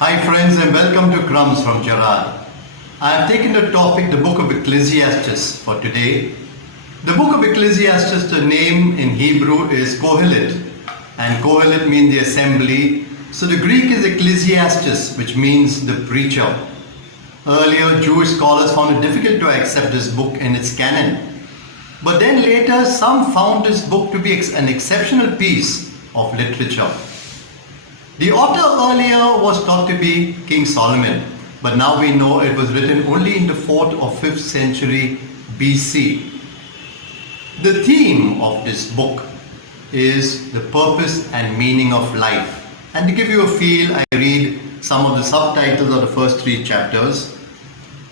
Hi friends and welcome to Crumbz from Gerard. I have taken the topic, the book of Ecclesiastes for today. The book of Ecclesiastes, the name in Hebrew is Qohelet, and Qohelet means the assembly. So the Greek is Ecclesiastes, which means the preacher. Earlier, Jewish scholars found it difficult to accept this book in its canon. But then later, some found this book to be an exceptional piece of literature. The author earlier was thought to be King Solomon, but now we know it was written only in the 4th or 5th century BC. The theme of this book is the purpose and meaning of life. And to give you a feel, I read some of the subtitles of the first 3 chapters.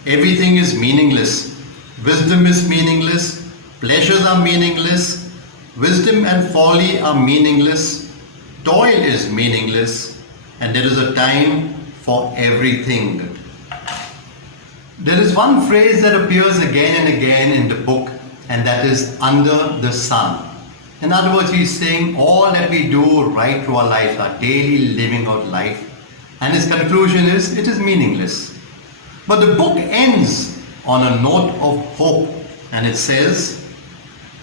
Everything is meaningless. Wisdom is meaningless. Pleasures are meaningless. Wisdom and folly are meaningless. Toil is meaningless, and there is a time for everything. There is one phrase that appears again and again in the book, and that is under the sun. In other words, he's saying all that we do right through our life, our daily living out life, and his conclusion is it is meaningless. But the book ends on a note of hope, and it says,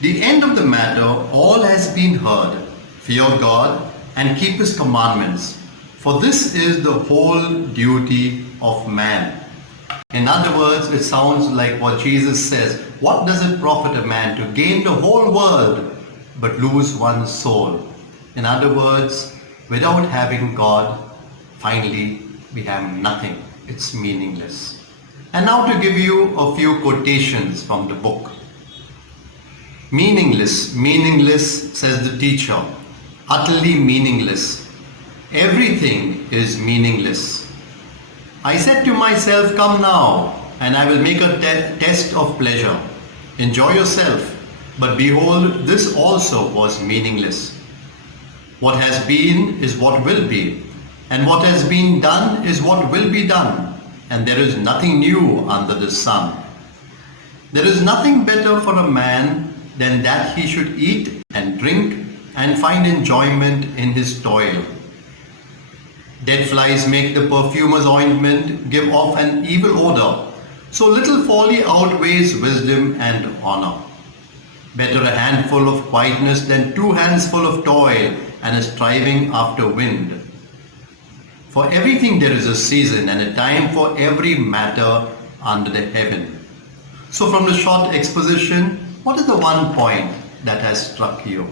the end of the matter, all has been heard. Fear God and keep his commandments, for this is the whole duty of man. In other words, it sounds like what Jesus says, what does it profit a man to gain the whole world but lose one's soul? In other words, without having God, finally we have nothing. It's meaningless. And now to give you a few quotations from the book. Meaningless, meaningless, says the teacher. Utterly meaningless. Everything is meaningless. I said to myself, come now, and I will make a test of pleasure. Enjoy yourself. But behold, this also was meaningless. What has been is what will be, and what has been done is what will be done, and there is nothing new under the sun. There is nothing better for a man than that he should eat and drink and find enjoyment in his toil. Dead flies make the perfumer's ointment give off an evil odor, so little folly outweighs wisdom and honor. Better a handful of quietness than 2 hands full of toil and a striving after wind. For everything there is a season and a time for every matter under the heaven. So from the short exposition, what is the one point that has struck you?